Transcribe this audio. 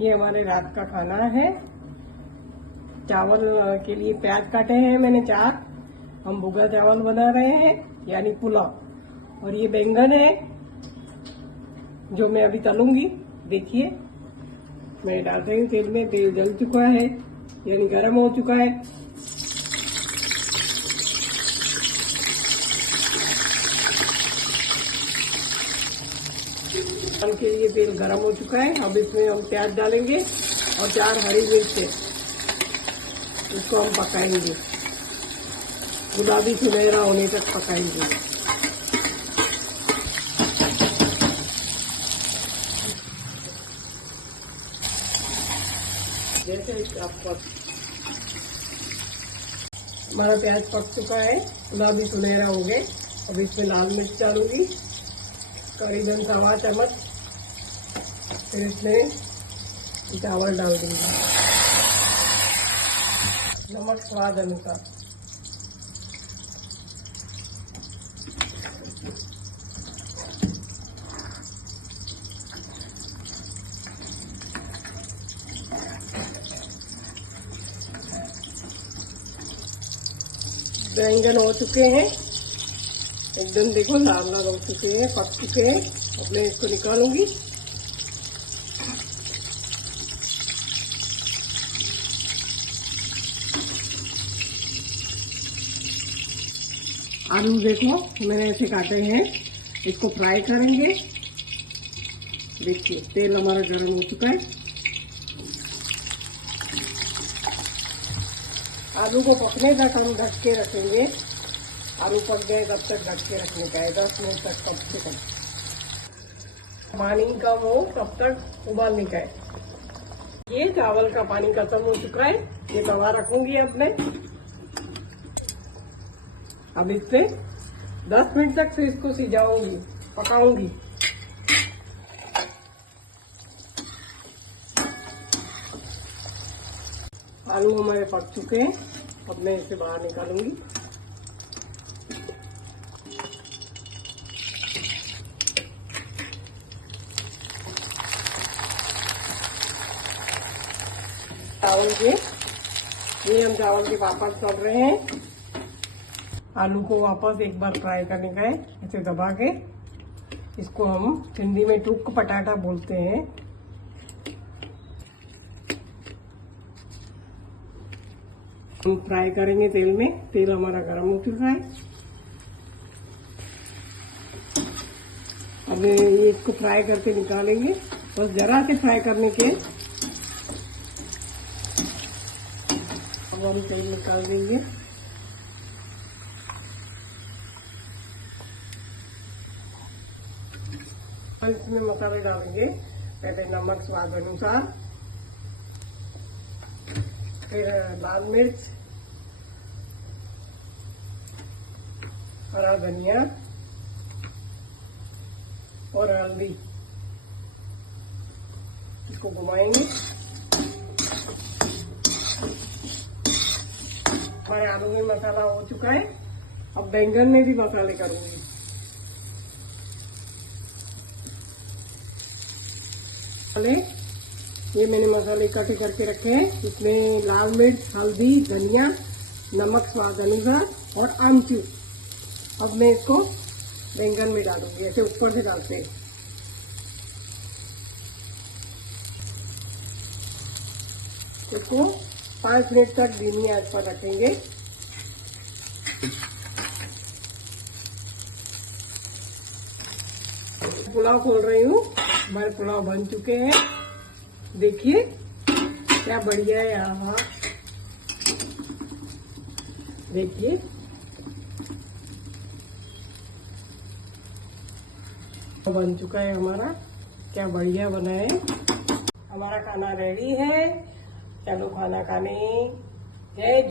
ये हमारे रात का खाना है। चावल के लिए प्याज काटे हैं मैंने 4। हम भुगा चावल बना रहे हैं यानी पुलाव। और ये बैंगन है जो मैं अभी तलूंगी। देखिए मैं डाल रही हूँ तेल में। तेल जल चुका है यानी गर्म हो चुका है। के लिए तेल गरम हो चुका है। अब इसमें हम प्याज डालेंगे और 4 हरी मिर्च है। इसको हम पकाएंगे, गुलाबी सुनहरा होने तक पकाएंगे। जैसे आपको हमारा प्याज पक चुका है, गुलाबी सुनहरा हो गए। अब इसमें लाल मिर्च डालूंगी करीबन 1.25 चम्मच। फिर इसमें चावल डाल दूंगी। नमक स्वाद अनुसार। बैंगन हो चुके हैं एकदम, देखो लाल लाल हो चुके हैं, पक चुके हैं। अब मैं इसको निकालूंगी। आलू देखो मैंने ऐसे काटे हैं, इसको फ्राई करेंगे। देखिए तेल हमारा गर्म हो चुका है। आलू को पकने तक हम ढक के रखेंगे। आलू पक गए तब तक ढक के रखने का है 10 मिनट तक कम से कम। पानी कम हो तब तक उबालने का है। ये चावल का पानी खत्म हो चुका है। ये तवा रखूंगी अपने। अब इससे 10 मिनट तक से इसको सिजाऊंगी, पकाऊंगी। आलू हमारे पक चुके हैं। अब मैं इसे बाहर निकालूंगी। चावल के ये हम चावल के वापस कर रहे हैं। आलू को वापस एक बार फ्राई करने का है, ऐसे दबा के। इसको हम हिंदी में टुक पटाटा बोलते हैं। हम फ्राई करेंगे तेल में। तेल हमारा गर्म हो चुका है। अब ये इसको फ्राई करके निकालेंगे, बस जरा से फ्राई करने के। अब हम तेल निकाल देंगे। इसमें मसाले डालेंगे। पहले नमक स्वाद अनुसार, फिर लाल मिर्च, हरा धनिया और हल्दी। इसको घुमाएंगे। हमारे आलू में मसाला हो चुका है। अब बैंगन में भी मसाले करूंगी। ये मैंने मसाले इकट्ठे करके रखे हैं। इसमें लाल मिर्च, हल्दी, धनिया, नमक स्वाद अनुसार और आमचूर। अब मैं इसको बैंगन में डालूंगी, ऐसे ऊपर से डालते हैं। इसको 5 मिनट तक धीमी आंच पर रखेंगे। पुलाव खोल रही हूँ। हमारे पुलाव बन चुके हैं। देखिए क्या बढ़िया है। यहाँ देखिए बन चुका है हमारा। क्या बढ़िया बना है। हमारा खाना रेडी है। चलो खाना खाने। जय